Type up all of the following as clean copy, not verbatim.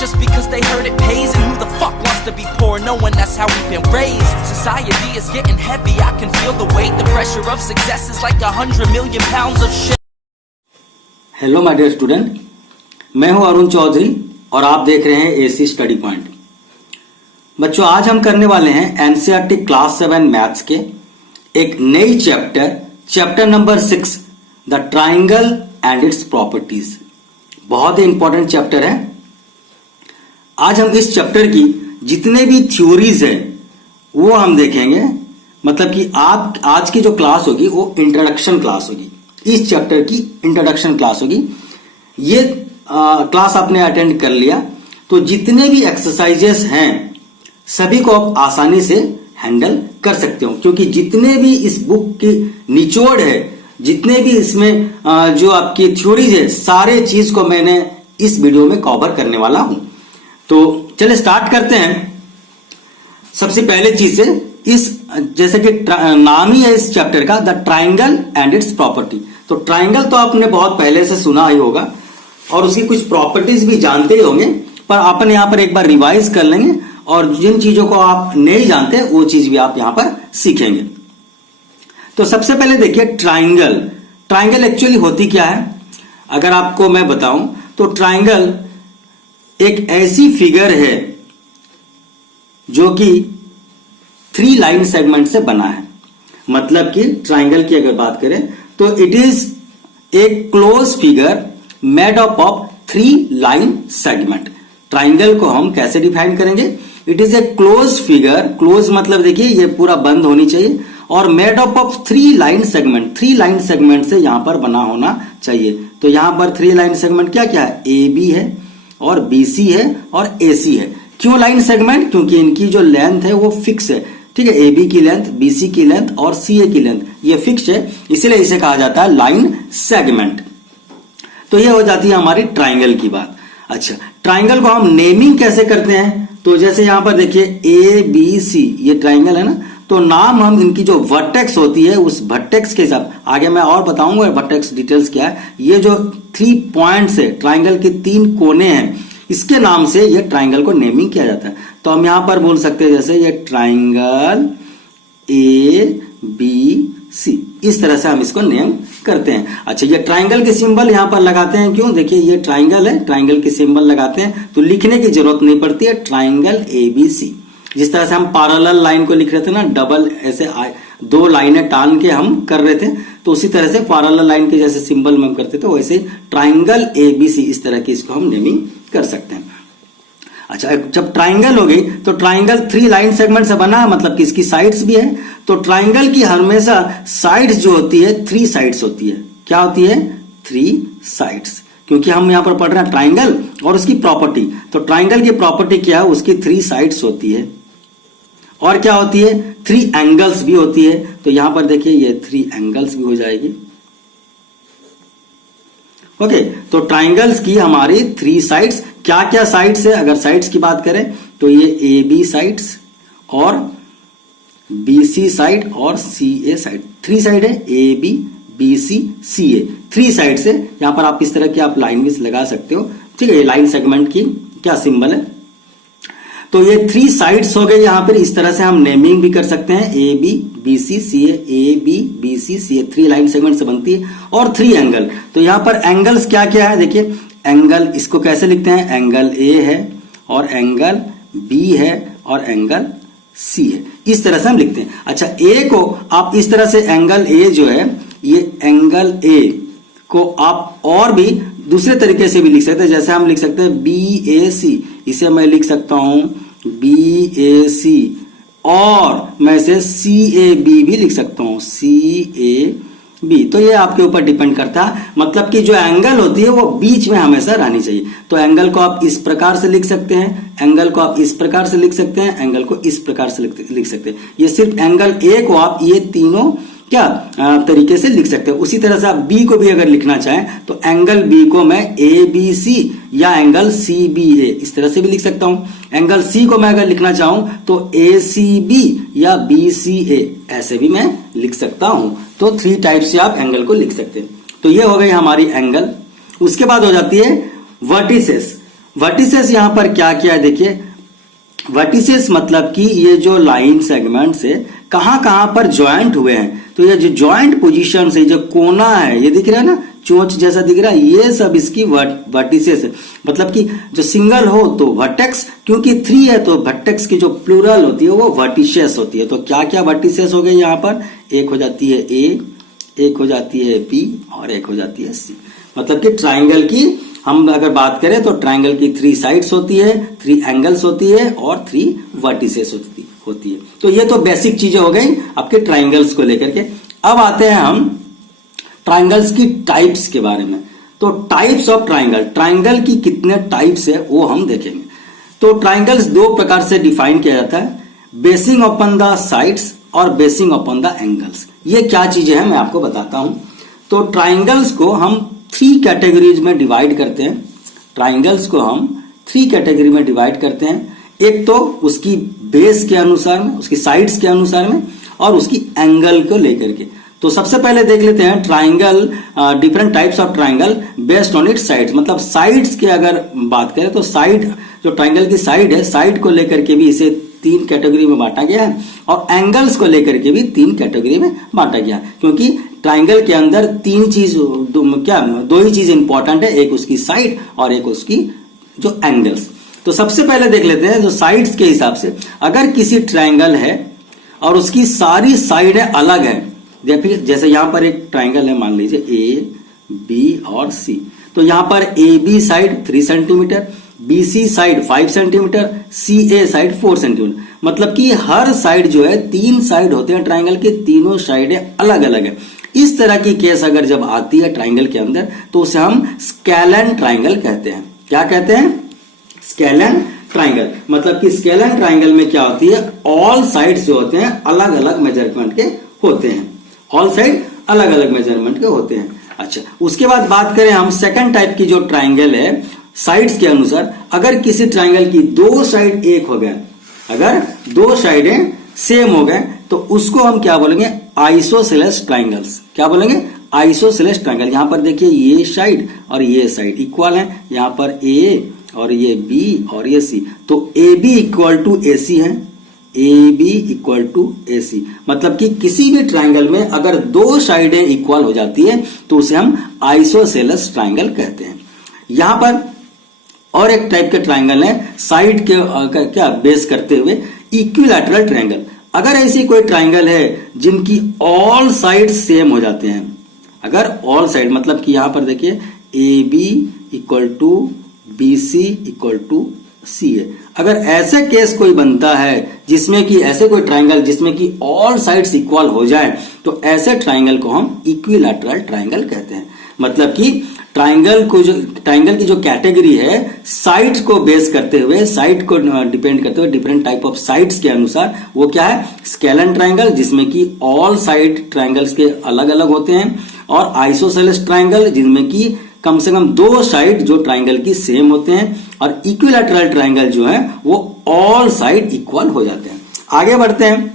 just because they heard it pays. And who the fuck wants to be poor knowing that's how we've been raised? Society is getting heavy, I can feel the weight. The pressure of success is like 100 million pounds of shit. Hello my dear student, मैं हूं अरुण चौधरी और आप देख रहे हैं AC study point. बच्चों, आज हम करने वाले हैं एनसीईआरटी क्लास 7 मैथ्स के एक नई chapter number 6, the triangle and its properties. बहुत ही इंपॉर्टेंट चैप्टर है। आज हम इस चैप्टर की जितने भी थ्योरीज है वो हम देखेंगे। मतलब कि आप आज की जो क्लास होगी वो इंट्रोडक्शन क्लास होगी, इस चैप्टर की इंट्रोडक्शन क्लास होगी। ये क्लास आपने अटेंड कर लिया तो जितने भी एक्सरसाइजेस हैं सभी को आप आसानी से हैंडल कर सकते हो, क्योंकि जितने भी इस बुक की निचोड़ है, जितने भी इसमें जो आपकी थ्योरीज है, सारे चीज को मैंने इस वीडियो में कवर करने वाला हूं। तो चलिए स्टार्ट करते हैं। सबसे पहले चीज से इस जैसे कि नाम ही है इस चैप्टर का, the triangle and it's property. तो ट्राइंगल तो आपने बहुत पहले से सुना ही होगा और उसकी कुछ प्रॉपर्टीज भी जानते ही होंगे, पर अपन यहां पर एक बार रिवाइज कर लेंगे और जिन चीजों को आप नहीं जानते वो चीज भी आप यहां पर सीखेंगे। तो सबसे पहले देखिए ट्राइंगल एक्चुअली होती क्या है। अगर आपको मैं बताऊं तो ट्राइंगल एक ऐसी फिगर है जो कि 3 लाइन सेगमेंट से बना है। मतलब कि ट्राइंगल की अगर बात करें तो it is a close figure made up of 3 line segment. Triangle को हम कैसे डिफाइन करेंगे? It is a close figure, close मतलब देखिए ये पूरा बंद होनी चाहिए, और made up of 3 line segment, 3 line segment से यहां पर बना होना चाहिए। तो यहां पर 3 लाइन सेगमेंट क्या क्या है? ए बी है और बी सी है और ए सी है। क्यों लाइन सेगमेंट? क्योंकि इनकी जो लेंथ है वो फिक्स है। ठीक है, ए बी की लेंथ, बी सी की लेंथ और सी ए की लेंथ ये फिक्स है, इसलिए इसे कहा जाता है लाइन सेगमेंट। तो ये हो जाती है हमारी ट्राइंगल की बात। अच्छा, ट्राइंगल को हम नेमिंग कैसे करते हैं? तो जैसे यहां पर देखिए ए बी सी, ये ट्राइंगल है ना, तो नाम हम इनकी जो वर्टेक्स होती है उस वर्टेक्स के हिसाब, आगे मैं और बताऊंगा वर्टेक्स डिटेल्स क्या है। ये जो 3 पॉइंट्स है, ट्राइंगल के 3 कोने हैं, इसके नाम से ये ट्राइंगल को नेमिंग किया जाता है। तो हम यहां पर बोल सकते हैं जैसे ये ट्राइंगल ए बी सी, इस तरह से हम इसको नेम करते हैं। अच्छा, ये ट्राइंगल के सिंबल यहां पर लगाते हैं। क्यों? देखिए ये ट्राइंगल है, ट्राइंगल के सिंबल लगाते हैं तो लिखने की जरूरत नहीं पड़ती है, ट्राइंगल ए बी सी। जिस तरह से हम पैरेलल लाइन को लिख रहे थे ना, डबल ऐसे 2 लाइनें टान के हम कर रहे थे, तो उसी तरह से पैरेलल लाइन के जैसे सिंबल में हम करते थे, वैसे ट्राइंगल ए बी सी, इस तरह की इसको हम नेमिंग कर सकते हैं। अच्छा, जब ट्राइंगल हो गई तो ट्राइंगल 3 लाइन सेगमेंट से बना, मतलब कि इसकी साइड्स भी है। तो ट्राइंगल की हमेशा साइड्स जो होती है 3 साइड्स होती है। क्या होती है? 3 साइड्स, क्योंकि हम यहां पर पढ़ रहे हैं ट्राइंगल और उसकी प्रॉपर्टी। तो ट्राइंगल की प्रॉपर्टी क्या है? उसकी 3 साइड्स होती है। और क्या होती है? 3 एंगल्स भी होती है। तो यहां पर देखिए ये 3 एंगल्स भी हो जाएगी। ओके, तो ट्राइंगल्स की हमारी 3 साइड्स, क्या क्या साइड्स है? अगर साइड्स की बात करें तो ये ए बी साइड्स और बी सी साइड और सी ए साइड, 3 साइड है, A B B C C A, 3 side से। यहां पर आप इस तरह की आप लाइन भी लगा सकते हो। ठीक है, ये लाइन सेगमेंट की क्या सिंबल है। तो ये 3 साइड्स हो गए। यहां पर इस तरह से हम नेमिंग भी कर सकते हैं, A B B C C A B B C C A, 3 line segment से बनती है। और 3 एंगल, तो यहां पर एंगल्स क्या क्या है? देखिए एंगल, इसको कैसे लिखते हैं? एंगल ए है और एंगल बी है और एंगल सी है, इस तरह से हम लिखते हैं। अच्छा, ए को आप इस तरह से, एंगल ए जो है, ये एंगल ए को आप और भी दूसरे तरीके से भी लिख सकते हैं। जैसे हम लिख सकते हैं बी ए सी, इसे मैं लिख सकता हूं बी ए सी, और मैं इसे सी ए बी भी लिख सकता हूं, सी ए बी। तो ये आपके ऊपर डिपेंड करता है, मतलब कि जो एंगल होती है वो बीच में हमेशा रहनी चाहिए। तो एंगल को आप इस प्रकार से लिख सकते हैं, एंगल को आप इस प्रकार से लिख सकते हैं, एंगल को इस प्रकार से लिख सकते हैं। ये सिर्फ एंगल ए को आप ये तीनों क्या तरीके से लिख सकते हैं। उसी तरह से आप बी को भी अगर लिखना चाहें तो एंगल बी को मैं ए बी सी या एंगल सी बी ए इस तरह से भी लिख सकता हूं। एंगल सी को मैं अगर लिखना चाहूं तो ए सी बी या बी सी ए ऐसे भी मैं लिख सकता हूं। तो 3 टाइप से आप एंगल को लिख सकते हैं। तो ये हो गई हमारी एंगल। उसके बाद हो जाती है वर्टिसेस। वर्टिसेस यहां पर क्या क्या है देखिए, वर्टिसेस मतलब कि ये जो लाइन सेगमेंट से कहां कहां पर ज्वाइंट हुए हैं, तो ये जो ज्वाइंट पोजीशन से जो कोना है ये दिख रहा है ना, चोंच जैसा दिख रहा है, ये सब इसकी वर्टिसेस है। मतलब कि जो सिंगल हो तो वर्टेक्स, क्योंकि 3 है तो वर्टेक्स की जो प्लूरल होती है वो वर्टिसेस होती है। तो क्या क्या वर्टिसेस हो गए यहाँ पर, एक हो जाती है ए, एक हो जाती है बी और एक हो जाती है सी। मतलब कि ट्राइंगल की हम अगर बात करें तो ट्राइंगल की 3 साइड्स होती है, 3 एंगल्स होती है और 3 वर्टिसेस होती है। तो ये तो बेसिक चीजें हो गई आपके ट्राइंगल्स को लेकर के। अब आते हैं हम ट्राइंगल्स की टाइप्स के बारे में। तो टाइप्स ऑफ ट्राइंगल, ट्राइंगल की कितने टाइप्स है वो हम देखेंगे। तो ट्राइंगल्स 2 प्रकार से डिफाइन किया जाता है, बेसिंग अपॉन द साइड्स और बेसिंग अपॉन द एंगल्स। ये क्या चीजें हैं मैं आपको बताता हूं। तो ट्राइंगल्स को हम 3 कैटेगरीज में डिवाइड करते हैं। ट्राइंगल्स को हम 3 कैटेगरी में डिवाइड करते हैं। एक तो उसकी बेस के अनुसार में, उसकी साइड्स के अनुसार में, और उसकी एंगल को लेकर के। तो सबसे पहले देख लेते हैं triangle, different types of triangle based on it's sides. मतलब साइड्स के अगर बात करें तो साइड, जो ट्राइंगल की साइड है, साइड को लेकर के भी इसे 3 कैटेगरी में बांटा गया है, और एंगल्स को लेकर के भी 3 कैटेगरी में बांटा गया है। क्योंकि ट्राइंगल के अंदर 3 चीज, दो ही चीज इंपॉर्टेंट है, एक उसकी साइड और एक उसकी जो एंगल्स। तो सबसे पहले देख लेते हैं जो साइड्स के हिसाब से, अगर किसी ट्राइंगल है और उसकी सारी साइडें अलग है, जैसे यहां पर एक ट्राइंगल है, मान लीजिए ए, बी और सी। तो यहां पर A B side 3 centimetre, B C side 5 centimetre, C A side 4 centimetre. मतलब कि हर साइड जो है, 3 साइड होते हैं ट्राइंगल के, तीनों साइडें अलग अलग है। इस तरह की केस अगर जब आती है ट्राइंगल के अंदर तो उसे हम स्केलन ट्राइंगल कहते हैं। क्या कहते हैं? Scalene triangle. मतलब कि स्केलन ट्राइंगल में क्या होती है, ऑल साइड्स जो होते हैं अलग अलग मेजरमेंट के होते हैं, ऑल साइड अलग अलग मेजरमेंट के होते हैं। अच्छा, उसके बाद बात करें हम सेकंड टाइप की जो ट्राइंगल है साइड्स के अनुसार, अगर किसी ट्राइंगल की 2 साइड एक हो गए, अगर 2 साइडें सेम हो गए, तो उसको हम क्या बोलेंगे, आइसोसेलेस ट्राइंगल्स। क्या बोलेंगे? Isosceles triangle. यहां पर देखिए ये साइड और ये साइड इक्वल है, यहां पर ए और ये बी और ये सी, तो ए बी इक्वल टू ए सी है, ए बी इक्वल टू ए सी। मतलब कि किसी भी ट्राइंगल में अगर 2 साइडें इक्वल हो जाती है तो उसे हम आइसोसेलेस ट्राइंगल कहते हैं। यहां पर और एक टाइप के ट्राइंगल है साइड के क्या बेस करते हुए, इक्विलैटरल ट्राइंगल। अगर ऐसी कोई ट्राइंगल है जिनकी ऑल साइड सेम हो जाते हैं, अगर ऑल साइड मतलब कि यहां पर देखिए A B equal to B C equal to C है, अगर ऐसे केस कोई बनता है जिसमें कि ऐसे कोई ट्राइंगल जिसमें कि ऑल साइड्स इक्वल हो जाए, तो ऐसे ट्राइंगल को हम इक्विलैटरल ट्राइंगल कहते हैं। मतलब कि ट्राइंगल की जो कैटेगरी है साइड को बेस करते हुए, साइड को डिपेंड करते हुए, डिफरेंट टाइप ऑफ साइड्स के अनुसार, वो क्या है, स्केलन ट्राइंगल, जिसमें कि ऑल साइड ट्राइंगल्स के अलग अलग होते हैं, और आइसोसेलेस ट्राइंगल जिनमें कि कम से कम 2 साइड जो ट्राइंगल की सेम होते हैं, और इक्विलैटरल ट्राइंगल जो है वो ऑल साइड इक्वल हो जाते हैं। आगे बढ़ते हैं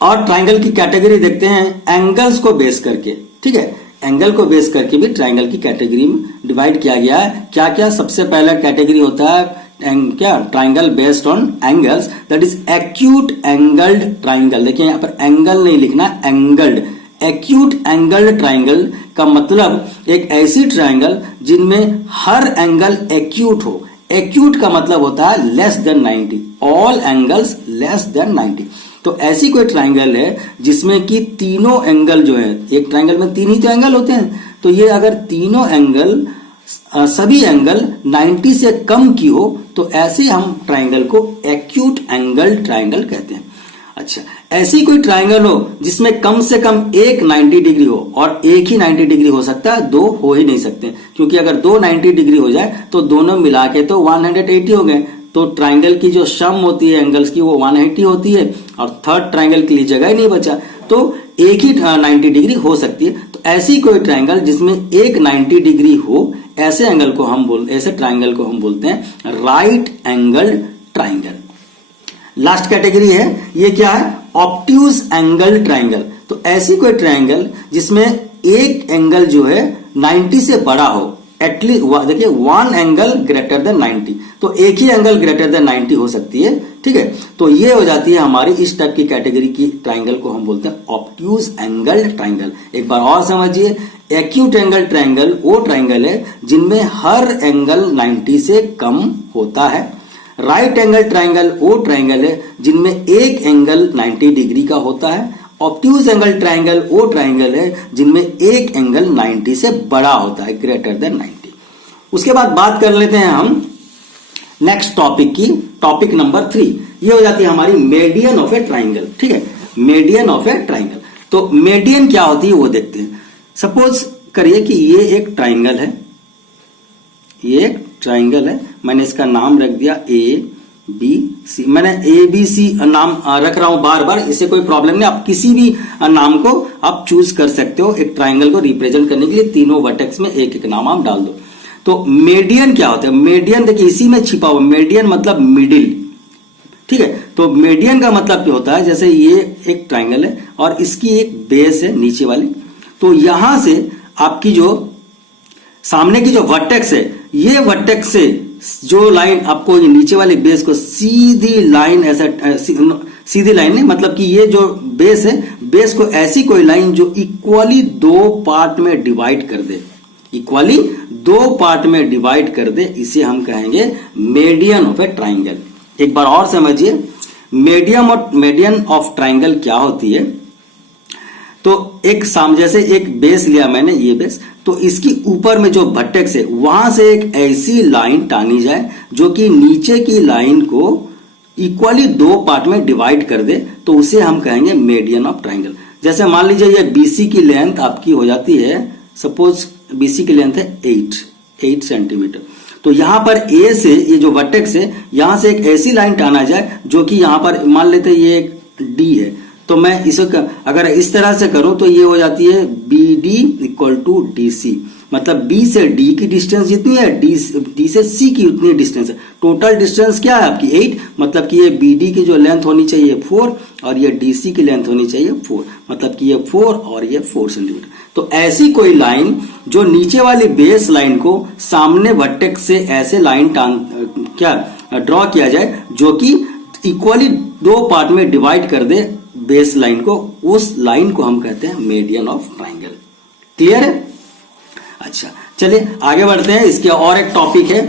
और ट्राइंगल की कैटेगरी देखते हैं एंगल्स को बेस करके। ठीक है, एंगल को बेस करके भी ट्राइंगल की कैटेगरी में डिवाइड किया गया है। क्या क्या? सबसे पहला कैटेगरी होता है क्या, triangle based on angles, that is acute angled triangle. देखिए यहां पर एंगल नहीं लिखना, एंगल्ड। एक्यूट एंगल्ड ट्राइंगल का मतलब एक ऐसी ट्राइंगल जिनमें हर एंगल एक्यूट हो। एक्यूट का मतलब होता है less than 90, all angles less than 90। तो ऐसी कोई ट्राइंगल है जिसमें कि तीनों एंगल जो है, एक ट्राइंगल में 3 ही तो एंगल होते हैं, तो ये अगर तीनों एंगल, सभी एंगल 90 से कम की हो, तो ऐसे हम ट्राइंगल को एक्यूट एंगल ट्राइंगल कहते हैं। अच्छा, ऐसी कोई ट्राइंगल हो जिसमें कम से कम एक 90 डिग्री हो, और एक ही 90 डिग्री हो सकता है, 2 हो ही नहीं सकते, क्योंकि अगर 2 90 डिग्री हो जाए तो दोनों मिला के तो 180 हो गए। तो ट्राइंगल की जो सम होती है एंगल्स की वो 180 होती है, और थर्ड ट्राइंगल के लिए जगह ही नहीं बचा, तो एक ही 90 डिग्री हो सकती है। तो ऐसी कोई ट्राइंगल जिसमें एक 90 डिग्री हो, ऐसे एंगल को हम ऐसे ट्राइंगल को हम बोलते हैं right angled triangle. Last category है, ये क्या है, ऑब्ट्यूज एंगल ट्राइंगल। तो ऐसी कोई ट्राइंगल जिसमें एक एंगल जो है 90 से बड़ा हो, एटलीस्ट देखिए 1 एंगल ग्रेटर देन 90, तो एक ही एंगल ग्रेटर देन 90 हो सकती है, ठीक है। तो ये हो जाती है हमारी इस टाइप की कैटेगरी की ट्राइंगल को हम बोलते हैं ऑब्ट्यूज एंगल ट्राइंगल। एक बार और समझिए, एक्यूट एंगल ट्राइंगल वो ट्राइंगल है जिनमें हर एंगल 90 से कम होता है। राइट एंगल ट्राइंगल वो ट्राइंगल है जिनमें एक एंगल 90 डिग्री का होता है। ऑब्ट्यूज एंगल ट्राइंगल वो ट्राइंगल है जिनमें एक एंगल 90 से बड़ा होता है, ग्रेटर देन 90। उसके बाद बात कर लेते हैं हम नेक्स्ट टॉपिक की, टॉपिक नंबर 3। ये हो जाती है हमारी मीडियन ऑफ ए ट्राइंगल, ठीक है, मीडियन ऑफ ए ट्राइंगल। तो मीडियन क्या होती है वो देखते हैं। सपोज करिए कि ये एक ट्राइंगल है, ये एक ट्राइंगल है, मैंने इसका नाम रख दिया ABC। मैंने ABC नाम रख रहा हूं बार बार, इससे कोई प्रॉब्लम नहीं, आप किसी भी नाम को आप चूज कर सकते हो एक ट्राइंगल को रिप्रेजेंट करने के लिए। तीनों वर्टेक्स में एक एक नाम आप डाल दो। तो मीडियन क्या होता है? मीडियन देखिए इसी में छिपा हुआ, मीडियन मतलब मिडिल, ठीक है। तो मीडियन का मतलब क्या होता है, जैसे ये एक ट्राइंगल है और इसकी एक बेस है नीचे वाली, तो यहां से आपकी जो सामने की जो वर्टेक्स है, ये वर्टेक्स से जो लाइन आपको ये नीचे वाली बेस को सीधी लाइन, ऐसा सीधी लाइन नहीं, मतलब कि ये जो बेस है, बेस को ऐसी कोई लाइन जो इक्वली 2 पार्ट में डिवाइड कर दे, इक्वली 2 पार्ट में डिवाइड कर दे, इसे हम कहेंगे मीडियन ऑफ ए ट्राइंगल। एक बार और समझिए, मीडियन ऑफ ट्राइंगल क्या होती है। तो एक जैसे एक बेस लिया मैंने, ये बेस, तो इसकी ऊपर में जो वर्टेक्स है वहां से एक ऐसी लाइन टानी जाए जो कि नीचे की लाइन को इक्वली 2 पार्ट में डिवाइड कर दे, तो उसे हम कहेंगे मीडियन ऑफ ट्राइंगल। जैसे मान लीजिए ये BC की लेंथ आपकी हो जाती है, सपोज BC की लेंथ है 8 सेंटीमीटर। तो यहां पर A से ये जो वर्टेक्स है, यहां से एक ऐसी लाइन टाना जाए जो कि यहां पर मान लेते हैं ये एक D है, तो मैं इसे अगर इस तरह से करूं तो ये हो जाती है BD इक्वल टू DC, मतलब B से D की डिस्टेंस जितनी है, D से C की उतनी डिस्टेंस है। टोटल डिस्टेंस क्या है आपकी 8, मतलब कि ये BD की जो लेंथ होनी चाहिए 4 और ये DC की लेंथ होनी चाहिए 4, मतलब कि ये 4 और ये 4 सेंटीमीटर। तो ऐसी कोई लाइन जो नीचे वाली बेस लाइन को सामने वर्टेक्स से ऐसे लाइन ड्रॉ किया जाए जो कि इक्वली 2 पार्ट में डिवाइड कर दे बेस लाइन को, उस लाइन को हम कहते हैं मीडियन ऑफ ट्राइंगल। क्लियर है? अच्छा, चलिए आगे बढ़ते हैं। इसके और एक टॉपिक है,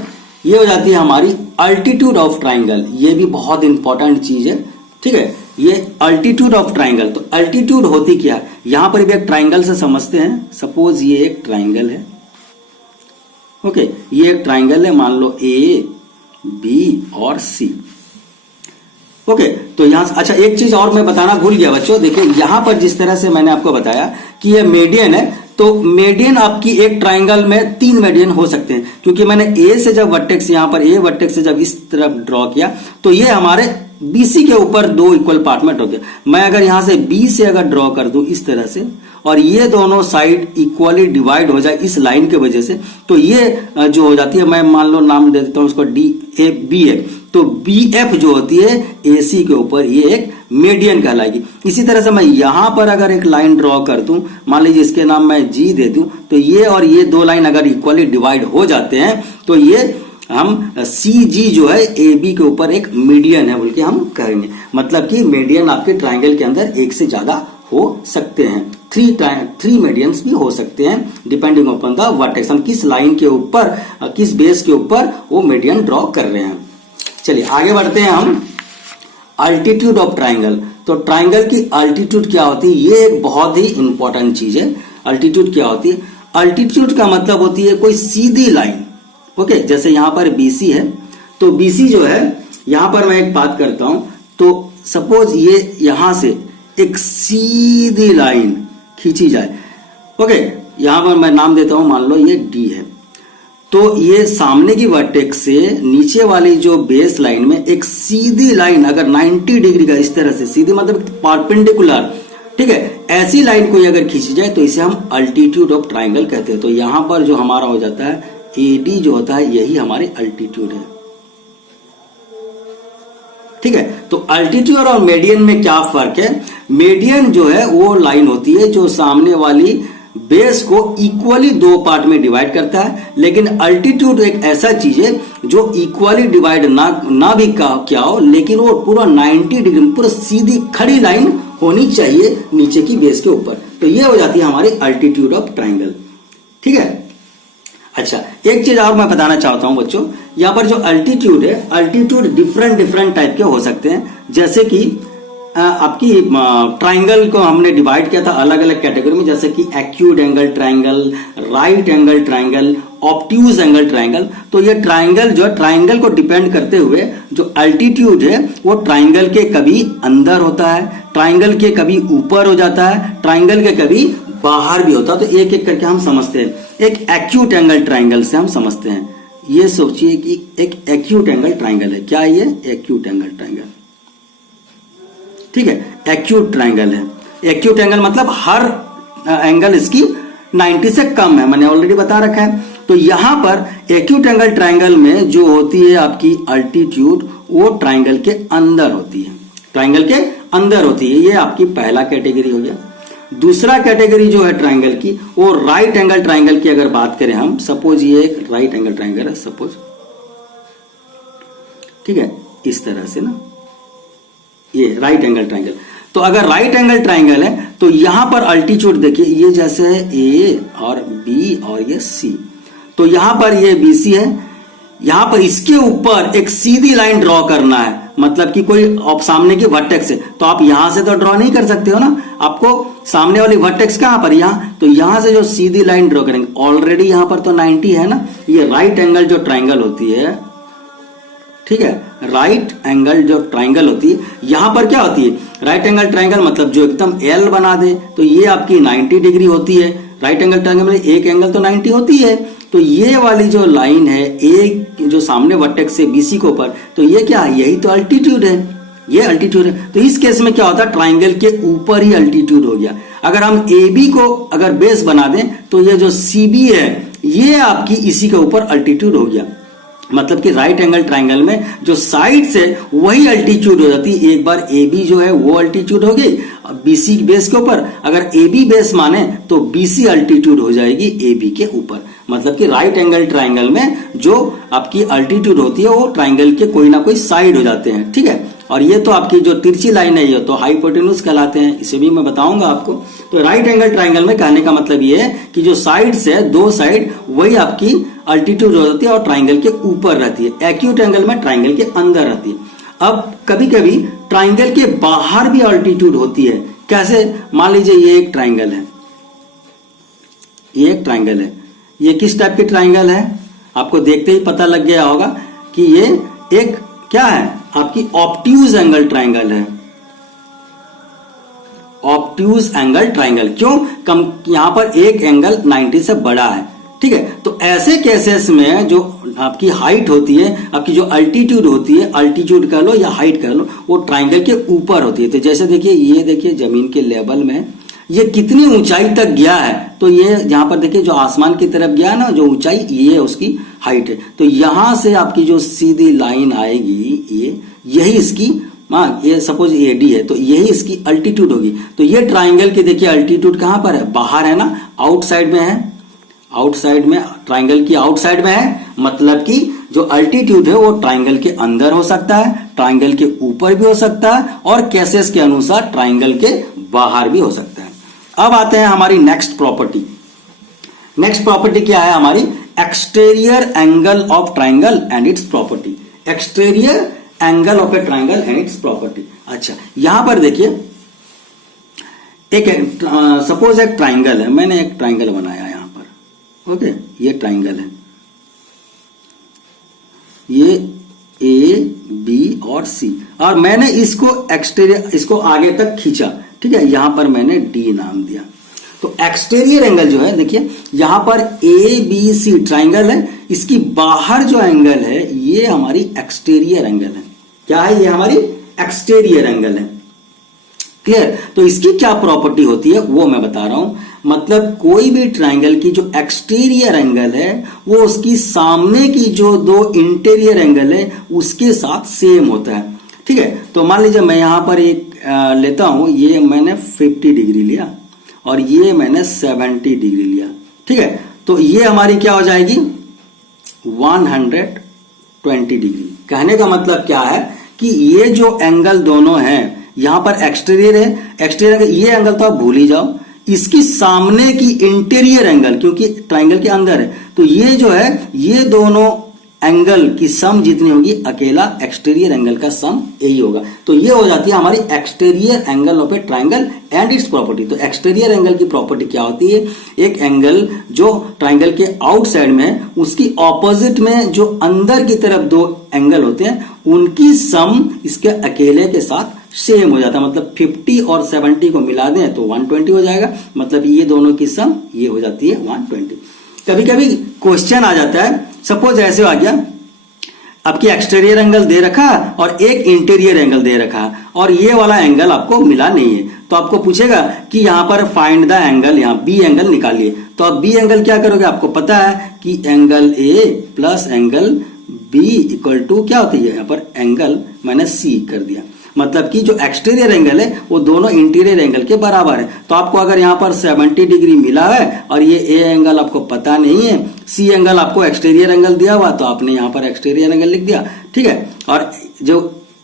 ये हो जाती है हमारी अल्टीट्यूड ऑफ ट्राइंगल। ये भी बहुत इंपॉर्टेंट चीज है, ठीक है, ये अल्टीट्यूड ऑफ ट्राइंगल। तो अल्टीट्यूड होती क्या है, यहां पर भी एक ट्राइंगल से समझते हैं। सपोज ये एक ट्राइंगल है, ओके, ये एक ट्राइंगल है, मान लो AB और C, ओके। तो यहां अच्छा एक चीज और मैं बताना भूल गया बच्चों, देखिए यहां पर जिस तरह से मैंने आपको बताया कि ये मीडियन है, तो मीडियन आपकी एक ट्राइंगल में 3 मीडियन हो सकते हैं, क्योंकि मैंने A से जब वर्टेक्स यहां पर A वर्टेक्स से जब इस तरफ ड्रॉ किया तो ये हमारे BC के ऊपर 2 इक्वल पार्ट में ड्रॉ किया। मैं अगर यहां से B से अगर ड्रॉ कर दूं इस तरह से, और ये दोनों साइड इक्वली डिवाइड हो जाए इस लाइन के वजह से, तो ये जो हो जाती है, मैं मान लो नाम दे देता हूं उसको DAB है, तो BF जो होती है AC के ऊपर, ये एक मीडियन कहलाएगी। इसी तरह से मैं यहां पर अगर एक लाइन ड्रॉ कर दूं, मान लीजिए इसके नाम मैं G दे दूं, तो ये और ये 2 लाइन अगर इक्वली डिवाइड हो जाते हैं तो ये हम CG जो है AB के ऊपर एक मीडियन है बोल के हम कहेंगे। मतलब कि मीडियन आपके ट्राइंगल के अंदर एक से ज्यादा हो सकते हैं, 3 मीडियंस भी हो सकते हैं, डिपेंडिंग अपॉन द वर्टेक्स, हम किस लाइन के ऊपर, किस बेस के ऊपर वो मीडियन ड्रॉ कर रहे हैं। चलिए आगे बढ़ते हैं हम, अल्टीट्यूड ऑफ ट्राइंगल। तो ट्राइंगल की अल्टीट्यूड क्या होती है, ये एक बहुत ही इंपॉर्टेंट चीज है। अल्टीट्यूड क्या होती है? अल्टीट्यूड का मतलब होती है कोई सीधी लाइन, ओके। जैसे यहां पर BC है, तो BC जो है, यहां पर मैं एक बात करता हूं, तो सपोज ये यहां से एक सीधी लाइन खींची जाए, ओके, यहां पर मैं नाम देता हूं, मान लो ये D है, तो ये सामने की वर्टेक्स से नीचे वाली जो बेस लाइन में एक सीधी लाइन अगर 90 डिग्री का इस तरह से, सीधी मतलब परपेंडिकुलर, ठीक है, ऐसी लाइन कोई अगर खींची जाए तो इसे हम अल्टीट्यूड ऑफ ट्राइंगल कहते हैं। तो यहां पर जो हमारा हो जाता है AD जो होता है, यही हमारी अल्टीट्यूड है, ठीक है। तो अल्टीट्यूड और मीडियन में क्या फर्क है? मीडियन जो है वो लाइन होती है जो सामने वाली बेस को इक्वली दो पार्ट में डिवाइड करता है, लेकिन अल्टीट्यूड एक ऐसा चीज है जो इक्वली डिवाइड ना भी क्या हो, लेकिन वो पूरा 90 डिग्री पूरा सीधी खड़ी लाइन होनी चाहिए नीचे की बेस के ऊपर। तो ये हो जाती है हमारी अल्टीट्यूड ऑफ ट्राइंगल। ठीक है। अच्छा, एक चीज और मैं बताना चाहता हूं बच्चों, यहां पर जो अल्टीट्यूड है, अल्टीट्यूड डिफरेंट टाइप के हो सकते हैं। जैसे कि आपकी ट्राइंगल को हमने डिवाइड किया था अलग अलग कैटेगरी में, जैसे कि acute angle triangle, right angle triangle, obtuse angle triangle. तो ये ट्राइंगल जो ट्राइंगल को डिपेंड करते हुए जो अल्टीट्यूड है वो ट्राइंगल के कभी अंदर होता है, ट्राइंगल के कभी ऊपर हो जाता है, ट्राइंगल के कभी बाहर भी होता है। तो एक एक करके हम समझते हैं। एक एक्यूट एंगल ट्राइंगल से हम समझते हैं। ये सोचिए कि एक एक्यूट एंगल ट्राइंगल है। क्या ये एक्यूट एंगल ट्राइंगल? ठीक है, एक्यूट ट्राइंगल है। एक्यूट एंगल मतलब हर एंगल इसकी 90 से कम है, मैंने ऑलरेडी बता रखा है। तो यहां पर एक्यूट एंगल ट्राइंगल में जो होती है आपकी अल्टीट्यूड, वो ट्राइंगल के अंदर होती है, ट्राइंगल के अंदर होती है। ये आपकी पहला कैटेगरी हो गया। दूसरा कैटेगरी जो है ट्राइंगल की, वो राइट एंगल ट्राइंगल की अगर बात करें हम, सपोज ये एक राइट एंगल ट्राइंगल है, सपोज, ठीक है, इस तरह से ना, ये राइट एंगल ट्राइंगल। तो अगर राइट एंगल ट्राइंगल है तो यहां पर अल्टीट्यूड देखिए, ये जैसे है ए और बी और ये सी। तो यहां पर ये बीसी है, यहां पर इसके ऊपर एक सीधी लाइन ड्रॉ करना है, मतलब कि कोई सामने की वर्टेक्स है। तो आप यहां से तो ड्रॉ नहीं कर सकते हो ना, आपको सामने वाली वर्टेक्स कहां पर, यहां। तो यहां से जो सीधी लाइन ड्रॉ करेंगे, ऑलरेडी यहां पर तो 90 है ना। ये राइट एंगल जो ट्राइंगल होती है, ठीक है, राइट एंगल जो ट्राइंगल होती है, यहां पर क्या होती है, राइट एंगल ट्राइंगल मतलब जो एकदम एल बना दे, तो ये आपकी 90 डिग्री होती है। राइट एंगल ट्राइंगल में एक एंगल तो 90 होती है। तो ये वाली जो लाइन है, एक जो सामने वर्टेक्स से बीसी के ऊपर, तो ये क्या है, यही तो अल्टीट्यूड है, ये अल्टीट्यूड है। तो इस केस में क्या होता है, ट्राइंगल के ऊपर ही अल्टीट्यूड हो गया। अगर हम ए बी को अगर बेस बना दें, तो ये जो सी बी है, ये आपकी इसी के ऊपर अल्टीट्यूड हो गया। मतलब कि राइट एंगल ट्राइंगल में जो साइड से वही अल्टीट्यूड हो जाती है। एक बार ए बी जो है वो अल्टीट्यूड हो गई बीसी बेस के ऊपर, अगर ए बी बेस माने तो बीसी अल्टीट्यूड हो जाएगी ए बी के ऊपर। मतलब कि राइट एंगल ट्राइंगल में जो आपकी अल्टीट्यूड होती है वो ट्राइंगल के कोई ना कोई साइड हो जाते हैं। ठीक है, और ये तो आपकी जो तिरछी लाइन है ये तो हाइपोटेन्यूज कहलाते हैं, इसे भी मैं बताऊंगा आपको। तो राइट एंगल ट्राइंगल में कहने का मतलब ये है कि जो साइड से दो साइड वही आपकी अल्टीट्यूड हो जाती है और ट्राइंगल के ऊपर रहती है। एक्यूट एंगल में ट्राइंगल के अंदर रहती है। अब कभी कभी ट्राइंगल के बाहर भी अल्टीट्यूड होती है। कैसे? मान लीजिए ये एक ट्राइंगल है, ये एक ट्राइंगल है, ये किस टाइप की ट्राइंगल है, आपको देखते ही पता लग गया होगा कि ये एक क्या है, आपकी ऑब्ट्यूज एंगल ट्राइंगल है। ऑब्ट्यूज एंगल ट्राइंगल क्यों? कम, यहां पर एक एंगल 90 से बड़ा है। ठीक है, तो ऐसे केसेस में जो आपकी हाइट होती है, आपकी जो अल्टीट्यूड होती है, अल्टीट्यूड कह लो या हाइट कह लो, वो ट्राइंगल के ऊपर होती है। तो जैसे देखिए, ये देखिए जमीन के लेवल में ये कितनी ऊंचाई तक गया है। तो ये जहां पर देखिए जो आसमान की तरफ गया है ना, जो ऊंचाई, ये उसकी हाइट है। तो यहां से आपकी जो सीधी लाइन आएगी, यही इसकी, ये सपोज एडी है, तो यही इसकी अल्टीट्यूड होगी। तो ये ट्राइंगल की देखिए अल्टीट्यूड कहां पर है, बाहर है ना, आउटसाइड में है, आउटसाइड में, ट्राइंगल की आउटसाइड में है। मतलब कि जो अल्टीट्यूड है वो ट्राइंगल के अंदर हो सकता है, ट्राइंगल के ऊपर भी हो सकता है, और केसेस के अनुसार ट्राइंगल के बाहर भी हो सकता है। अब आते हैं हमारी नेक्स्ट प्रॉपर्टी। नेक्स्ट प्रॉपर्टी क्या है हमारी, exterior angle of triangle and it's property. Exterior angle of A triangle and it's property. अच्छा, यहां पर देखिए एक सपोज एक ट्राइंगल है, मैंने एक ट्राइंगल बनाया यहां पर, ओके, ये ट्राइंगल है, ये ए बी और सी, और मैंने इसको एक्सटीरियर, इसको आगे तक खींचा। ठीक है, यहां पर मैंने डी नाम दिया। तो एक्सटीरियर एंगल जो है, देखिए यहां पर ए बी सी ट्राइंगल है, इसकी बाहर जो एंगल है ये हमारी एक्सटीरियर एंगल है। क्या है, ये हमारी एक्सटीरियर एंगल है। क्लियर? तो इसकी क्या प्रॉपर्टी होती है वो मैं बता रहा हूं। मतलब कोई भी ट्राइंगल की जो एक्सटीरियर एंगल है वो उसकी सामने की जो दो इंटीरियर एंगल है उसके साथ सेम होता है। ठीक है, तो मान लीजिए मैं यहां पर एक लेता हूं, ये मैंने 50 डिग्री लिया, और ये मैंने 70 डिग्री लिया, ठीक है। तो ये हमारी क्या हो जाएगी 120 डिग्री। कहने का मतलब क्या है कि ये जो एंगल दोनों हैं, यहां पर एक्सटीरियर है, एक्सटीरियर ये एंगल तो आप भूल ही जाओ, इसकी सामने की इंटीरियर एंगल, क्योंकि ट्राइंगल के अंदर है, तो ये जो है ये दोनों एंगल की सम जितनी होगी अकेला एक्सटीरियर एंगल का सम यही होगा। तो ये हो जाती है हमारी exterior angle of A triangle and it's property. तो एक्सटीरियर एंगल की प्रॉपर्टी क्या होती है, एक एंगल जो ट्राइंगल के आउटसाइड में है उसकी ऑपोजिट में जो अंदर की तरफ दो एंगल होते हैं उनकी सम इसके अकेले के साथ सेम हो जाता है। मतलब 50 और 70 को मिला दें तो 120 हो जाएगा, मतलब ये दोनों की सम ये हो जाती है 120। कभी कभी क्वेश्चन आ जाता है, सपोज ऐसे आ गया, आपकी एक्सटीरियर एंगल दे रखा और एक इंटीरियर एंगल दे रखा और ये वाला एंगल आपको मिला नहीं है, तो आपको पूछेगा कि यहां पर फाइंड द एंगल, यहां बी एंगल निकालिए। तो आप बी एंगल क्या करोगे, आपको पता है कि angle A plus angle B equal to क्या होती है, यहां पर एंगल मैंने सी कर दिया, मतलब कि जो एक्सटीरियर एंगल है वो दोनों इंटीरियर एंगल के बराबर है। तो आपको अगर यहाँ पर 70 डिग्री मिला है और ये ए एंगल आपको पता नहीं है, सी एंगल आपको एक्सटीरियर एंगल दिया हुआ, तो आपने यहाँ पर एक्सटीरियर एंगल लिख दिया, ठीक है। और जो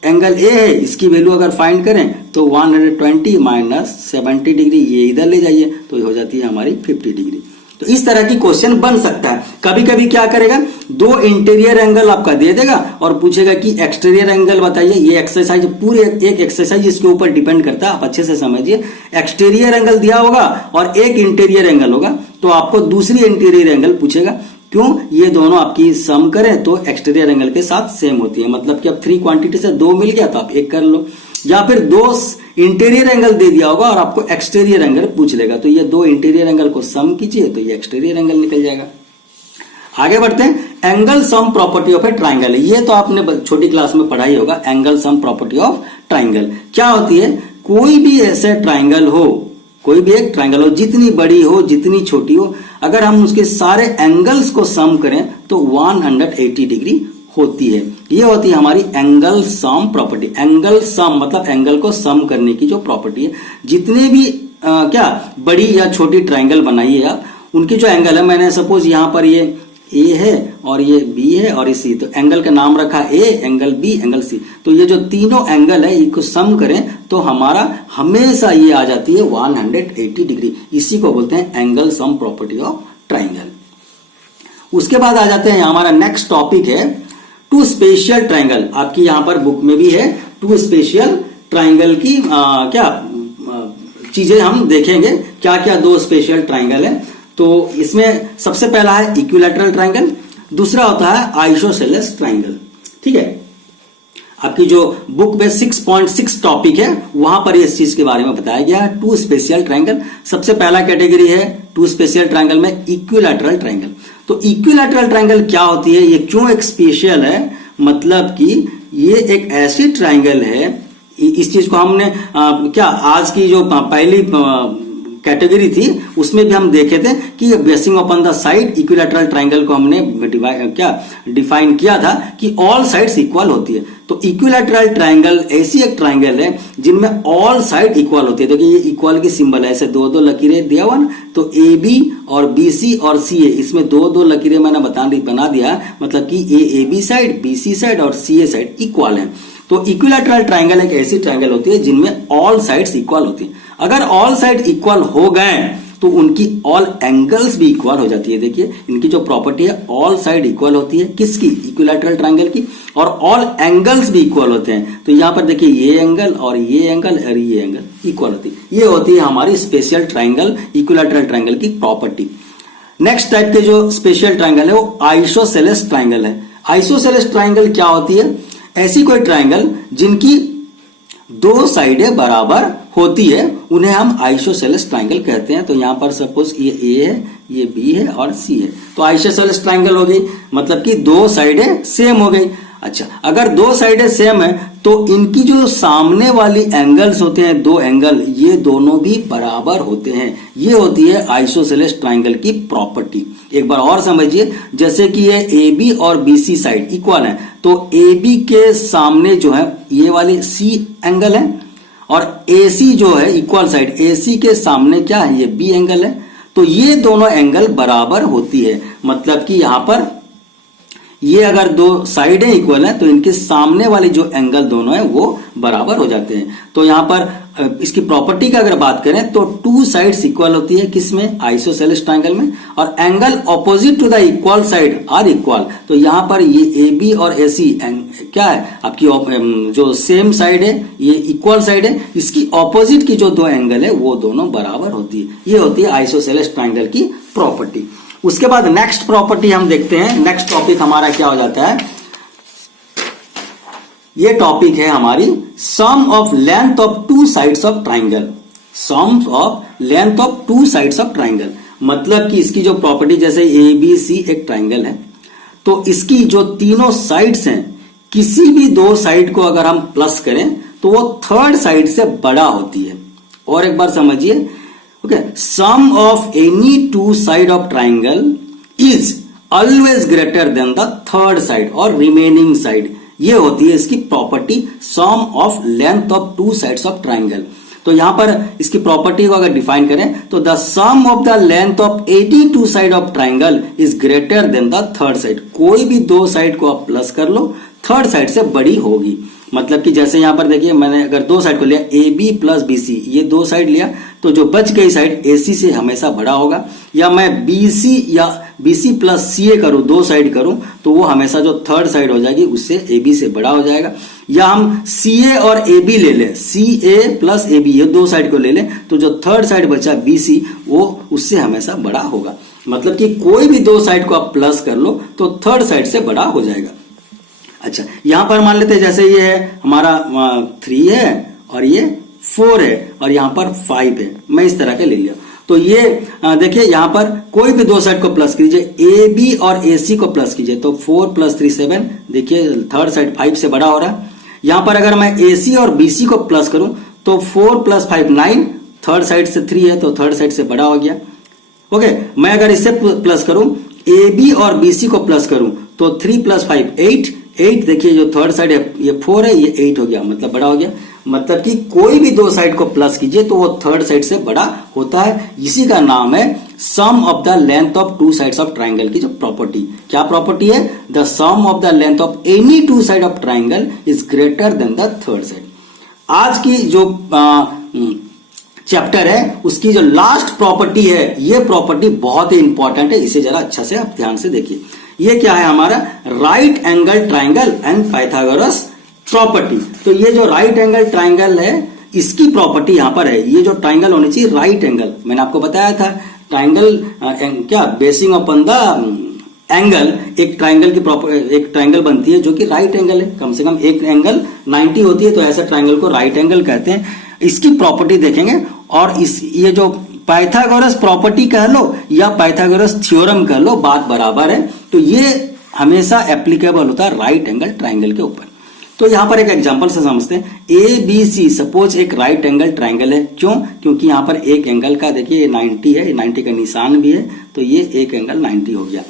एंगल ए है इसकी वैल्यू अगर फाइंड करें तो 120 माइनस 70 डिग्री ये इधर ले जाइए तो ये हो जाती है हमारी 50 डिग्री। तो इस तरह की क्वेश्चन बन सकता है। कभी कभी क्या करेगा, दो इंटीरियर एंगल आपका दे देगा और पूछेगा कि एक्सटीरियर एंगल बताइए। ये एक्सरसाइज पूरे एक एक्सरसाइज इसके ऊपर डिपेंड करता है, आप अच्छे से समझिए। एक्सटीरियर एंगल दिया होगा और एक इंटीरियर एंगल होगा, तो आपको दूसरी इंटीरियर एंगल पूछेगा। क्यों, ये दोनों आपकी सम करें तो एक्सटीरियर एंगल के साथ सेम होती है, मतलब कि अब 3 क्वांटिटी से 2 मिल गया तो आप एक कर लो, या फिर 2 इंटीरियर एंगल दे दिया होगा और आपको एक्सटीरियर एंगल पूछ लेगा, तो ये 2 इंटीरियर एंगल को सम कीजिए तो ये एक्सटीरियर एंगल निकल जाएगा। आगे बढ़ते हैं, angle sum property of A triangle. ये तो आपने छोटी क्लास में पढ़ा ही होगा, angle sum property of triangle क्या होती है। कोई भी ऐसे ट्राइंगल हो, कोई भी एक ट्राइंगल हो, जितनी बड़ी हो जितनी छोटी हो, अगर हम उसके सारे एंगल्स को सम करें तो 180 डिग्री होती है। ये होती है हमारी angle sum property. Angle sum मतलब एंगल को सम करने की जो प्रॉपर्टी है। जितने भी क्या बड़ी या छोटी ट्राइंगल बनाइए आप, उनकी जो एंगल है, मैंने सपोज यहां पर ये ए है और ये बी है और ये सी, तो एंगल का नाम रखा ए, एंगल बी, एंगल सी। तो ये जो तीनों एंगल है इनको सम करें तो हमारा हमेशा ये आ जाती है 180 डिग्री। इसी को बोलते हैं angle sum property of triangle. उसके बाद आ जाते हैं, हमारा नेक्स्ट टॉपिक है टू स्पेशियल ट्राइंगल। आपकी यहां पर बुक में भी है टू स्पेशियल ट्राइंगल की क्या चीजें हम देखेंगे, क्या क्या 2 स्पेशल ट्राइंगल है। तो इसमें सबसे पहला है इक्विलैटरल ट्राइंगल, दूसरा होता है आइसोसेलेस ट्राइंगल, ठीक है। आपकी जो बुक में 6.6 टॉपिक है वहां पर इस चीज के बारे में बताया गया है, टू स्पेशियल ट्राइंगल। सबसे पहला कैटेगरी है टू स्पेशियल ट्राइंगल में इक्विलैटरल ट्राइंगल। तो इक्विलैटरल ट्राइंगल क्या होती है, ये क्यों एक स्पेशल है, मतलब कि ये एक ऐसी ट्राइंगल है, इस चीज को हमने क्या आज की जो पहली कैटेगरी थी उसमें भी हम देखे थे कि basin upon the side equilateral triangle को हमने डिफाइन किया था कि ऑल साइड्स इक्वल होती है। तो इक्विलैटरल ट्राइंगल ऐसी एक ट्राइंगल है जिनमें ऑल साइड इक्वल होती है। देखिए ये इक्वल की सिंबल है, ऐसे 2-2 लकीरें दिया हुआ ना, तो ए बी और बी सी और सी ए, इसमें 2-2 लकीरें मैंने बना दिया, मतलब कि A B side, B C side और सी ए साइड इक्वल है। तो इक्विलैटरल ट्राइंगल एक ऐसी ट्राइंगल होती है जिनमें ऑल साइड्स इक्वल होती है। अगर ऑल साइड इक्वल हो गए तो उनकी ऑल एंगल्स भी इक्वल हो जाती है। देखिए इनकी जो प्रॉपर्टी है, ऑल साइड इक्वल होती है, किसकी, इक्विलैटरल ट्राइंगल की, और ऑल एंगल्स भी इक्वल होते हैं। तो यहां पर देखिए ये एंगल और ये एंगल और ये एंगल इक्वल होती है। ये होती है हमारी स्पेशल ट्राइंगल, इक्विलैटरल ट्राइंगल की प्रॉपर्टी। नेक्स्ट टाइप के जो स्पेशल ट्राइंगल है वो आइसोसेलेस ट्राइंगल है। आइसोसेलेस ट्राइंगल क्या होती है, ऐसी कोई ट्राइंगल जिनकी 2 साइडें बराबर होती है उन्हें हम आइसोसेलेस ट्राइंगल कहते हैं। तो यहां पर सपोज ये ए है, ये बी है और सी है, तो आइसोसेलेस ट्राइंगल हो गई, मतलब कि 2 साइडें सेम हो गई। अच्छा, अगर 2 साइडें सेम है तो इनकी जो सामने वाली एंगल्स होते हैं, 2 एंगल, ये दोनों भी बराबर होते हैं। ये होती है आइसोसेलेस ट्राइंगल की प्रॉपर्टी। एक बार और समझिए, जैसे कि ये ए बी और बी सी साइड इक्वल है, तो ए बी के सामने जो है ये वाली सी एंगल है और AC जो है इक्वल साइड, AC के सामने क्या है, ये B एंगल है, तो ये दोनों एंगल बराबर होती है। मतलब कि यहां पर ये अगर दो साइडें इक्वल हैं तो इनके सामने वाले जो एंगल दोनों है वो बराबर हो जाते हैं। तो यहां पर इसकी प्रॉपर्टी का अगर बात करें तो टू साइड्स इक्वल होती है, किसमें, आइसोसेलेस ट्रायंगल में, और angle opposite to the equal side are equal. तो यहां पर ये AB और AC क्या है, आपकी जो सेम साइड है, ये इक्वल साइड है, इसकी ऑपोजिट की जो दो एंगल है वो दोनों बराबर होती है। ये होती है आइसोसेलेस ट्रायंगल की प्रॉपर्टी। उसके बाद नेक्स्ट प्रॉपर्टी हम देखते हैं, नेक्स्ट टॉपिक हमारा क्या हो जाता है, ये टॉपिक है हमारी sum of length of two sides of triangle. Sum of length of two sides of triangle मतलब कि इसकी जो प्रॉपर्टी, जैसे ABC एक ट्राइंगल है, तो इसकी जो तीनों साइड्स हैं, किसी भी दो साइड को अगर हम प्लस करें तो वो थर्ड साइड से बड़ा होती है। और एक बार समझिए, okay, sum of any two side of triangle is always greater than the third side और रिमेनिंग साइड। ये होती है इसकी property, sum of length of two sides of triangle. तो यहां पर इसकी प्रॉपर्टी को अगर डिफाइन करें तो the sum of the length of 82 side of triangle is greater than the third side. कोई भी दो साइड को आप प्लस कर लो, थर्ड साइड से बड़ी होगी। मतलब कि जैसे यहां पर देखिए, मैंने अगर दो साइड को लिया AB प्लस BC, ये दो साइड लिया, तो जो बच गई साइड AC से हमेशा बड़ा होगा। या मैं BC या BC प्लस CA करूं, दो साइड करूं, तो वो हमेशा जो थर्ड साइड हो जाएगी उससे AB से बड़ा हो जाएगा। या हम CA और AB ले लें, CA प्लस AB, ये दो साइड को ले लें, तो जो थर्ड साइड बचा BC वो उससे हमेशा बड़ा होगा। मतलब कि कोई भी दो साइड को आप प्लस कर लो तो थर्ड साइड से बड़ा हो जाएगा। अच्छा, यहां पर मान लेते हैं जैसे ये है हमारा 3 है और ये 4 है और यहां पर 5 है, मैं इस तरह के ले लिया। तो ये देखिए, यहां पर कोई भी दो साइड को प्लस कीजिए, AB और AC को प्लस कीजिए, तो 4 प्लस 3 7, देखिए थर्ड साइड 5 से बड़ा हो रहा है। यहां पर अगर मैं AC और BC को प्लस करूं तो 4 प्लस 5 9, थर्ड साइड से 3 है तो थर्ड साइड से बड़ा हो गया। ओके, मैं अगर इससे प्लस करूं, AB और BC को प्लस करूं तो 3 प्लस 5 8, देखिए जो थर्ड साइड है ये 4 है, ये 8 हो गया, मतलब बड़ा हो गया। मतलब कि कोई भी दो साइड को प्लस कीजिए तो वो थर्ड साइड से बड़ा होता है। इसी का नाम है sum of the length of two sides of triangle की जो प्रॉपर्टी। क्या प्रॉपर्टी है, the sum of the length of any two side of triangle is greater than the third side. आज की जो चैप्टर है उसकी जो लास्ट प्रॉपर्टी है, ये प्रॉपर्टी बहुत ही इंपॉर्टेंट है, इसे जरा अच्छा से आप ध्यान से देखिए। ये क्या है हमारा, right angle triangle and Pythagoras property. तो ये जो राइट एंगल ट्राइंगल है इसकी प्रॉपर्टी यहां पर है, ये जो ट्राइंगल होनी चाहिए राइट एंगल। मैंने आपको बताया था ट्राइंगल क्या बेसिंग अपॉन द एंगल, एक ट्राइंगल की एक ट्राइंगल बनती है जो कि राइट एंगल है, कम से कम एक एंगल 90 होती है, तो ऐसे ट्राइंगल को राइट एंगल कहते हैं। इसकी प्रॉपर्टी देखेंगे और ये जो पाइथागोरस प्रॉपर्टी कह लो या पाइथागोरस थ्योरम कह लो, बात बराबर है। तो ये हमेशा एप्लीकेबल होता है राइट एंगल ट्राइंगल के ऊपर। तो यहां पर एक एग्जांपल से समझते हैं, ABC सपोज एक राइट एंगल ट्राइंगल है। क्यों, क्योंकि यहां पर एक एंगल का देखिए 90 है, 90 का निशान भी है, तो ये एक एंगल 90 हो गया।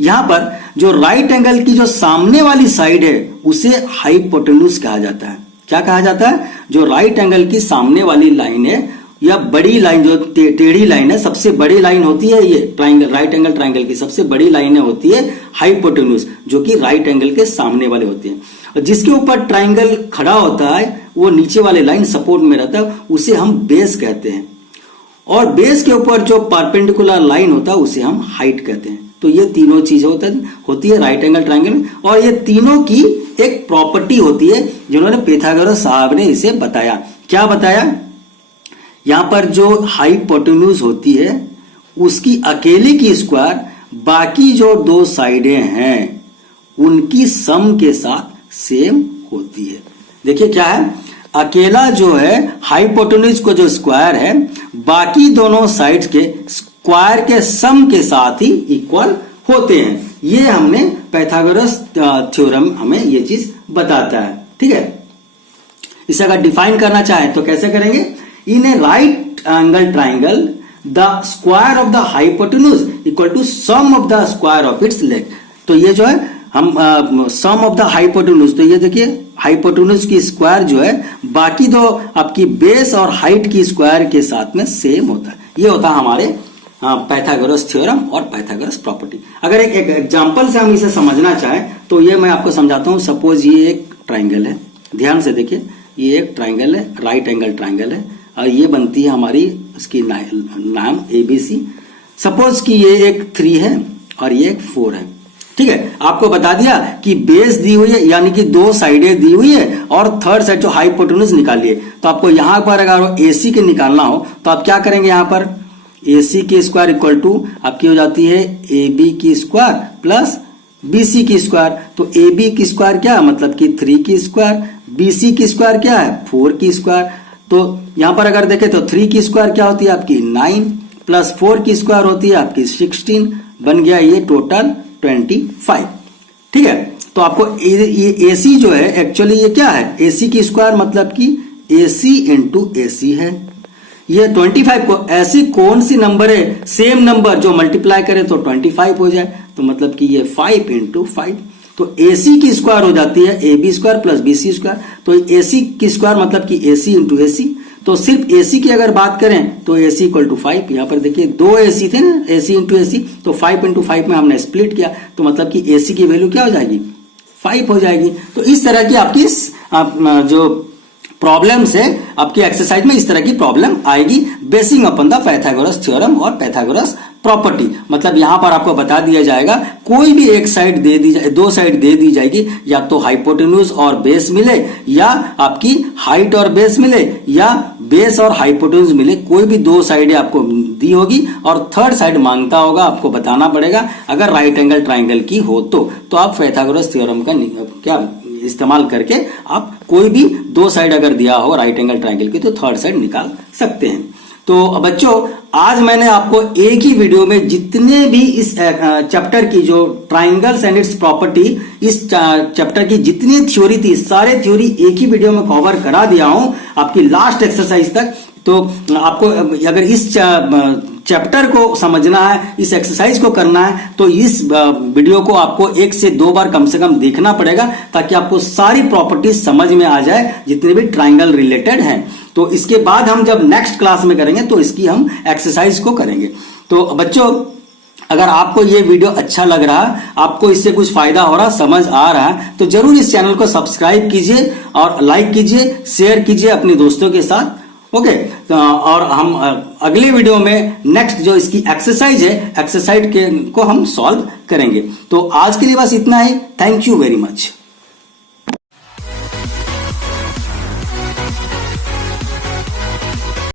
यहां पर जो राइट एंगल की जो सामने वाली साइड है उसे हाइपोटेन्यूज कहा जाता है। क्या कहा जाता है, जो राइट एंगल की सामने वाली लाइन है या बड़ी लाइन, जो टेढ़ी लाइन है, सबसे बड़ी लाइन होती है ये ट्राइंगल, राइट एंगल ट्राइंगल की सबसे बड़ी लाइनें होती है हाइपोटेन्यूज, जो कि राइट एंगल के सामने वाले होते हैं। और जिसके ऊपर ट्राइंगल खड़ा होता है वो नीचे वाले लाइन सपोर्ट में रहता है, उसे हम बेस कहते हैं। और बेस के ऊपर जो परपेंडिकुलर लाइन होता है उसे हम हाइट कहते हैं। तो ये तीनों चीजें होती है राइट एंगल ट्राइंगल में, और ये तीनों की एक प्रॉपर्टी होती है जिन्होंने पाइथागोरस साहब ने इसे बताया। क्या बताया, यहां पर जो हाइपोटेन्यूज होती है उसकी अकेले की स्क्वायर बाकी जो दो साइडें हैं उनकी सम के साथ सेम होती है। देखिए क्या है, अकेला जो है हाइपोटेन्यूज को जो स्क्वायर है बाकी दोनों साइड्स के स्क्वायर के सम के साथ ही इक्वल होते हैं। ये हमने पाइथागोरस थ्योरम हमें ये चीज बताता है। ठीक है, इसे अगर डिफाइन करना चाहें तो कैसे करेंगे, in a right angle triangle the square of the hypotenuse equal to sum of the square of its leg. तो ये जो है हम सम ऑफ द हाइपोटेन्यूज, तो ये देखिए हाइपोटेन्यूज की स्क्वायर जो है बाकी दो आपकी बेस और हाइट की स्क्वायर के साथ में सेम होता है। ये होता है हमारे पाइथागोरस थ्योरम और पाइथागोरस प्रॉपर्टी। अगर एक एग्जांपल से हम इसे समझना चाहें तो ये मैं आपको समझाता हूं। सपोज ये एक ट्राइंगल है, ध्यान से देखिए, ये एक ट्राइंगल है, राइट एंगल ट्राइंगल है, और ये बनती है हमारी इसकी नाम ABC। सपोज कि ये एक 3 है और ये एक 4 है, ठीक है। आपको बता दिया कि बेस दी हुई है, यानी कि 2 साइडें दी हुई है, और थर्ड साइड जो हाइपोटेन्यूज निकालिए। तो आपको यहां पर अगर AC के निकालना हो तो आप क्या करेंगे, यहां पर AC की स्क्वायर इक्वल टू आपकी हो जाती है AB की स्क्वायर प्लस BC की स्क्वायर। तो AB की स्क्वायर क्या है, मतलब कि 3 की स्क्वायर, BC की स्क्वायर क्या है, 4 की स्क्वायर। तो यहां पर अगर देखें तो 3 की स्क्वायर क्या होती है आपकी 9 प्लस 4 की स्क्वायर होती है आपकी 16, बन गया ये टोटल 25, ठीक है। तो आपको ये AC जो है एक्चुअली ये क्या है, AC की स्क्वायर मतलब कि AC इंटू AC है। ये 25 को ऐसी कौन सी नंबर है, सेम नंबर जो मल्टीप्लाई करे तो 25 हो जाए, तो मतलब कि ये 5 इंटू 5। तो AC की स्क्वायर हो जाती है AB square plus BC square. तो AC की स्क्वायर मतलब कि AC इंटू AC। तो सिर्फ AC की अगर बात करें तो AC इक्वल टू 5। यहां पर देखिए 2 AC थे ना, AC इंटू AC, तो 5 इंटू 5 में हमने स्प्लिट किया, तो मतलब कि AC की वैल्यू क्या हो जाएगी, 5 हो जाएगी। तो इस तरह की आपकी जो प्रॉब्लम्स है आपकी एक्सरसाइज में, इस तरह की प्रॉब्लम आएगी basin upon the Pythagoras theorem और पाइथागोरस प्रॉपर्टी। मतलब यहां पर आपको बता दिया जाएगा कोई भी एक साइड दे दी जाए, 2 साइड दे दी जाएगी, या तो हाइपोटेन्यूज और बेस मिले, या आपकी हाइट और बेस मिले, या बेस और हाइपोटेन्यूज मिले, कोई भी 2 साइडें आपको दी होगी, और थर्ड साइड मांगता होगा, आपको बताना पड़ेगा। अगर राइट एंगल ट्राइंगल की हो तो आप पाइथागोरस थ्योरम का क्या इस्तेमाल करके आप कोई भी 2 साइड अगर दिया हो राइट एंगल ट्राइंगल की तो थर्ड साइड निकाल सकते हैं। तो बच्चों आज मैंने आपको एक ही वीडियो में जितने भी इस चैप्टर की जो ट्राइंगल्स एंड इट्स प्रॉपर्टी, इस चैप्टर की जितनी थ्योरी थी, सारे थ्योरी एक ही वीडियो में कवर करा दिया हूं आपकी लास्ट एक्सरसाइज तक। तो आपको अगर इस चैप्टर को समझना है, इस एक्सरसाइज को करना है, तो इस वीडियो को आपको 1 से 2 बार कम से कम देखना पड़ेगा, ताकि आपको सारी प्रॉपर्टीज समझ में आ जाए जितने भी ट्राइंगल रिलेटेड हैं। तो इसके बाद हम जब नेक्स्ट क्लास में करेंगे तो इसकी हम एक्सरसाइज को करेंगे। तो बच्चों अगर आपको ये वीडियो अच्छा लग रहा है, आपको इससे कुछ फायदा हो रहा, समझ आ रहा है, तो जरूर इस चैनल को सब्सक्राइब कीजिए और लाइक कीजिए, शेयर कीजिए अपने दोस्तों के साथ। ओके, और हम अगले वीडियो में नेक्स्ट जो इसकी एक्सरसाइज है, एक्सरसाइज को हम सॉल्व करेंगे। तो आज के लिए बस इतना ही। Thank you very much.